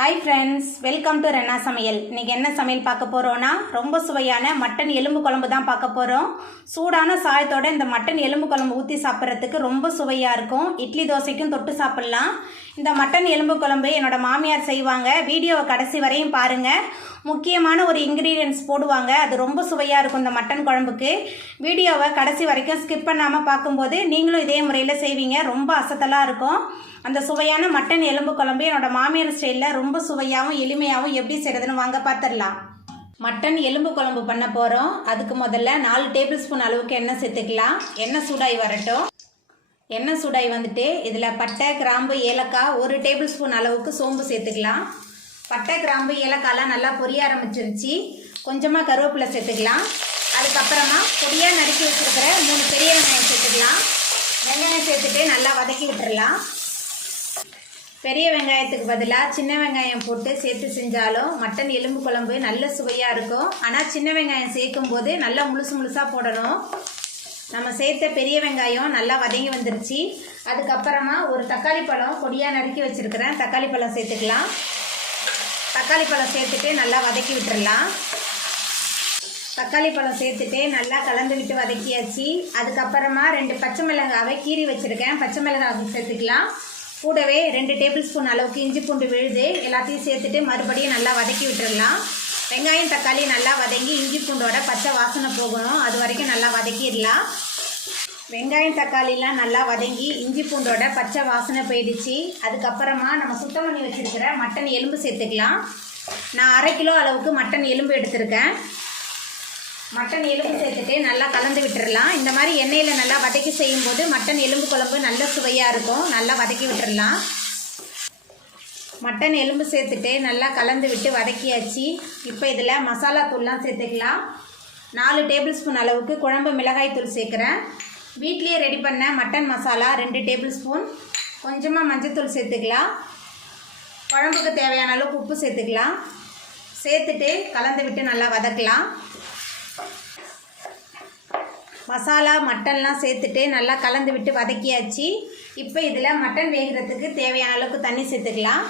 Hi friends, welcome to Renna சமையல். இன்றைக்கி என்ன சமையல் பார்க்க போகிறோன்னா, ரொம்ப சுவையான மட்டன் எலும்பு குழம்பு தான் பார்க்க போகிறோம். சூடான சாயத்தோட இந்த மட்டன் எலும்பு குழம்பு ஊற்றி சாப்பிட்றதுக்கு ரொம்ப சுவையாக இருக்கும். இட்லி தோசைக்கும் தொட்டு சாப்பிட்லாம். இந்த மட்டன் எலும்பு குழம்பு என்னோடய மாமியார் செய்வாங்க. வீடியோவை கடைசி வரையும் பாருங்கள். முக்கியமான ஒரு இன்க்ரீடியன்ட்ஸ் போடுவாங்க, அது ரொம்ப சுவையாக இருக்கும் இந்த மட்டன் குழம்புக்கு. வீடியோவை கடைசி வரைக்கும் ஸ்கிப் பண்ணாமல் பார்க்கும்போது நீங்களும் இதே முறையில் செய்வீங்க. ரொம்ப அசத்தலாக இருக்கும். அந்த சுவையான மட்டன் எலும்பு குழம்பு என்னோடய மாமியார் ஸ்டைலில் ரொம்ப சுவையாகவும் எளிமையாகவும் எப்படி செய்கிறதுன்னு வாங்க பார்த்துடலாம். மட்டன் எலும்பு குழம்பு பண்ண போகிறோம். அதுக்கு முதல்ல 4 டேபிள் ஸ்பூன் அளவுக்கு எண்ணெய் சேர்த்துக்கலாம். எண்ணெய் சூடாகி வரட்டும். எண்ணெய் சூடாகி வந்துட்டு இதில் பட்டை, கிராம்பு, ஏலக்காய் 1 டேபிள் ஸ்பூன் அளவுக்கு சோம்பு சேர்த்துக்கலாம். பட்டை, கிராம்பு, ஏலக்காயெலாம் நல்லா பொரிய ஆரம்பிச்சிருச்சு. கொஞ்சமாக கருவேப்பிலை சேர்த்துக்கலாம். அதுக்கப்புறமா பொடியாக நறுக்கி வச்சுருக்கிற 3 பெரிய வெங்காயம் சேர்த்துக்கலாம். வெங்காயம் சேர்த்துட்டு நல்லா வதக்கி விட்டுடலாம். பெரிய வெங்காயத்துக்கு பதிலாக சின்ன வெங்காயம் போட்டு சேர்த்து செஞ்சாலும் மட்டன் எலும்பு குழம்பு நல்ல சுவையாக இருக்கும். ஆனால் சின்ன வெங்காயம் சேர்க்கும் போது நல்லா முழுசாக போடணும். நம்ம சேர்த்த பெரிய வெங்காயம் நல்லா வதங்கி வந்துருச்சு. அதுக்கப்புறமா ஒரு தக்காளி பழம் பொடியாக நறுக்கி வச்சுருக்கிறேன். தக்காளி பழம் சேர்த்துக்கலாம். தக்காளி பழம் சேர்த்துட்டு நல்லா வதக்கி விட்டுடலாம். தக்காளி பழம் சேர்த்துட்டு நல்லா கலந்து விட்டு வதக்கியாச்சு. அதுக்கப்புறமா 2 பச்சை மிளகாவை கீறி வச்சுருக்கேன். பச்சை மிளகாய் சேர்த்துக்கலாம். கூடவே 2 டேபிள் ஸ்பூன் அளவுக்கு இஞ்சி பூண்டு விழுது எல்லாத்தையும் சேர்த்துட்டு மறுபடியும் நல்லா வதக்கி விட்டுடலாம். வெங்காயம் தக்காளி நல்லா வதங்கி இஞ்சி பூண்டோட பச்சை வாசனை போகணும், அது வரைக்கும் நல்லா வதக்கிடலாம். வெங்காயம் தக்காளிலாம் நல்லா வதங்கி இஞ்சி பூண்டோட பச்சை வாசனை போயிடுச்சு. அதுக்கப்புறமா நம்ம சுத்தம் பண்ணி வச்சுருக்கிற மட்டன் எலும்பு சேர்த்துக்கலாம். நான் 1/2 கிலோ அளவுக்கு மட்டன் எலும்பு எடுத்திருக்கேன். மட்டன் எலும்பு சேர்த்துட்டு நல்லா கலந்து விட்டுடலாம். இந்த மாதிரி எண்ணெயில் நல்லா வதக்கி செய்யும்போது மட்டன் எலும்பு குழம்பு நல்ல சுவையாக இருக்கும். நல்லா வதக்கி விட்டுடலாம். மட்டன் எலும்பு சேர்த்துட்டு நல்லா கலந்து விட்டு வதக்கியாச்சு. இப்போ இதில் மசாலா தூள்லாம் சேர்த்துக்கலாம். 4 டேபிள் ஸ்பூன் அளவுக்கு குழம்பு மிளகாய் தூள் சேர்க்குறேன். வீட்லேயே ரெடி பண்ண மட்டன் மசாலா 2 டேபிள் ஸ்பூன். கொஞ்சமாக மஞ்சத்தூள் சேர்த்துக்கலாம். குழம்புக்கு தேவையான அளவுக்கு உப்பு சேர்த்துக்கலாம். சேர்த்துட்டு கலந்து விட்டு நல்லா வதக்கலாம். மசாலா மட்டன்லாம் சேர்த்துட்டு நல்லா கலந்து விட்டு வதக்கியாச்சு. இப்போ இதில் மட்டன் வேகிறதுக்கு தேவையான அளவுக்கு தண்ணி சேர்த்துக்கலாம்.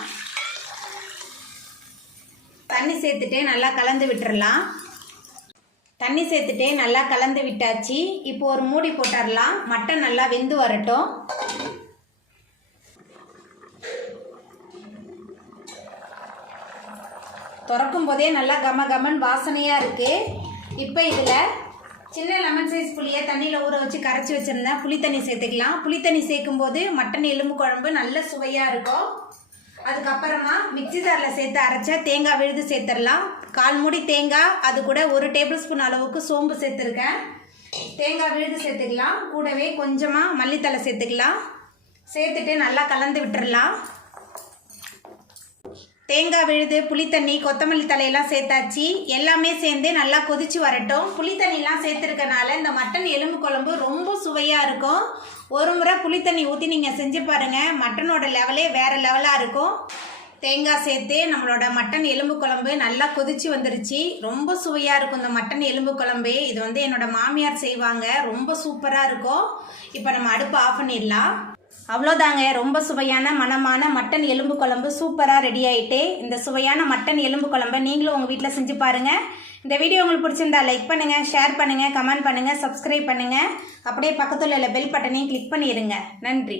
தண்ணி சேர்த்துட்டு நல்லா கலந்து விட்டுறலாம். தண்ணி சேர்த்துட்டு நல்லா கலந்து விட்டாச்சு. இப்போ ஒரு மூடி போட்டுடலாம். மட்டன் நல்லா வெந்து வரட்டும். திறக்கும் போதே நல்லா கமகமன் வாசனையாக இருக்குது. இப்போ இதில் சின்ன லெமன் சைஸ் புளியை தண்ணியில் ஊற வச்சு கரைச்சி வச்சுருந்தேன். புளி தண்ணி சேர்த்துக்கலாம். புளி தண்ணி சேர்க்கும்போது மட்டன் எலும்பு குழம்பு நல்ல சுவையாக இருக்கும். அதுக்கப்புறமா மிக்சி ஜாரில் சேர்த்து அரைச்ச தேங்காய் விழுது சேர்த்துடலாம். 1/4 மூடி தேங்காய், அது கூட 1 டேபிள் ஸ்பூன் அளவுக்கு சோம்பு சேர்த்துருக்கேன். தேங்காய் விழுது சேர்த்துக்கலாம். கூடவே கொஞ்சமாக மல்லித்தலை சேர்த்துக்கலாம். சேர்த்துட்டு நல்லா கலந்து விட்டுடலாம். தேங்காய் விழுது, புளித்தண்ணி, கொத்தமல்லி தலையெல்லாம் சேர்த்தாச்சு. எல்லாமே சேர்ந்து நல்லா கொதிச்சு வரட்டும். புளித்தண்ணிலாம் சேர்த்துருக்கனால இந்த மட்டன் எலும்பு குழம்பு ரொம்ப சுவையாக இருக்கும். ஒரு முறை புளித்தண்ணி ஊற்றி நீங்கள் செஞ்சு பாருங்கள். மட்டனோட லெவலே வேறு லெவலாக இருக்கும். தேங்காய் சேர்த்து நம்மளோட மட்டன் எலும்பு குழம்பு நல்லா கொதிச்சு வந்துருச்சு. ரொம்ப சுவையாக இருக்கும் இந்த மட்டன் எலும்பு குழம்பு. இது என்னோட மாமியார் செய்வாங்க. ரொம்ப சூப்பராக இருக்கும். இப்போ நம்ம அடுப்பு ஆஃப் பண்ணிடலாம். அவ்வளோதாங்க, ரொம்ப சுவையான மணமான மட்டன் எலும்பு குழம்பு சூப்பராக ரெடி ஆகிட்டு. இந்த சுவையான மட்டன் எலும்பு குழம்பை நீங்களும் உங்கள் வீட்டில் செஞ்சு பாருங்கள். இந்த வீடியோ உங்களுக்கு பிடிச்சிருந்தா லைக் பண்ணுங்கள், ஷேர் பண்ணுங்கள், கமெண்ட் பண்ணுங்கள், சப்ஸ்கிரைப் பண்ணுங்கள். அப்படியே பக்கத்தில் உள்ள பெல் பட்டனையும் கிளிக் பண்ணிடுங்க. நன்றி.